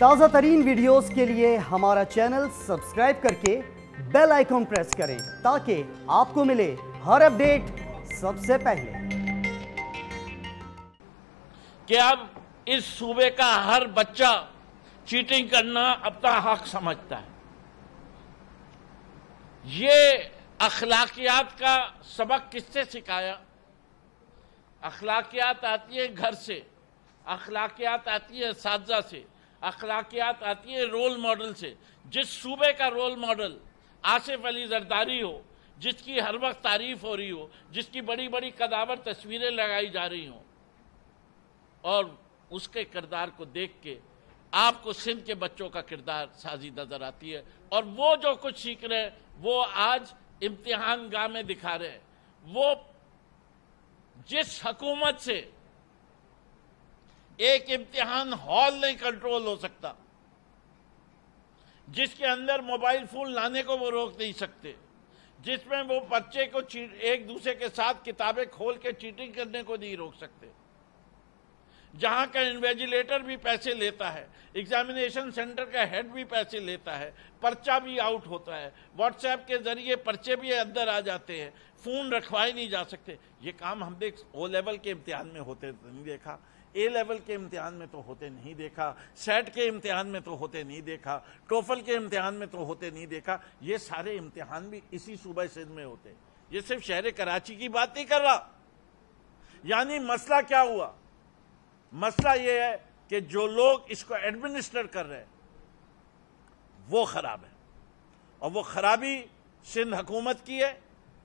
تازہ ترین ویڈیوز کے لیے ہمارا چینل سبسکرائب کر کے بیل آئیکن پریس کریں تاکہ آپ کو ملے ہر اپڈیٹ سب سے پہلے۔ کہ اب اس صوبے کا ہر بچہ چیٹنگ کرنا اپنا حق سمجھتا ہے۔ یہ اخلاقیات کا سبق کس سے سکھایا؟ اخلاقیات آتی ہے گھر سے، اخلاقیات آتی ہے اساتذہ سے، اخلاقیات آتی ہے رول ماڈل سے۔ جس صوبے کا رول ماڈل آصف علی زرداری ہو، جس کی ہر وقت تعریف ہو رہی ہو، جس کی بڑی بڑی قداور تصویریں لگائی جا رہی ہوں، اور اس کے کردار کو دیکھ کے آپ کو سندھ کے بچوں کا کردار سازی نظر آتی ہے، اور وہ جو کچھ سیکھ رہے ہیں وہ آج امتحان گاہ میں دکھا رہے ہیں۔ وہ جس حکومت سے ایک امتحان ہال نہیں کنٹرول ہو سکتا، جس کے اندر موبائل فون لانے کو وہ روک نہیں سکتے، جس میں وہ بچے کو ایک دوسرے کے ساتھ کتابیں کھول کے چیٹنگ کرنے کو نہیں روک سکتے، جہاں کا انویجیلیٹر بھی پیسے لیتا ہے، ایگزامینیشن سینٹر کا ہیڈ بھی پیسے لیتا ہے، پرچہ بھی آؤٹ ہوتا ہے، واٹس ایپ کے ذریعے پرچے بھی اندر آ جاتے ہیں، فون رکھوائے نہیں جا سکتے۔ یہ کام ہم نے او لیول کے امتحان میں ہوتے نہیں دیکھا، اے لیول کے امتحان میں تو ہوتے نہیں دیکھا، سیٹ کے امتحان میں تو ہوتے نہیں دیکھا، ٹوفل کے امتحان میں تو ہوتے نہیں دیکھا۔ یہ سارے امتحان بھی اسی صوبہ سندھ میں ہوتے ہیں۔ یہ صرف شہر کراچی کی بات نہیں کر رہا۔ یعنی مسئلہ کیا ہوا؟ مسئلہ یہ ہے کہ جو لوگ اس کو ایڈمنسٹر کر رہے ہیں وہ خراب ہے، اور وہ خرابی سندھ حکومت کی ہے،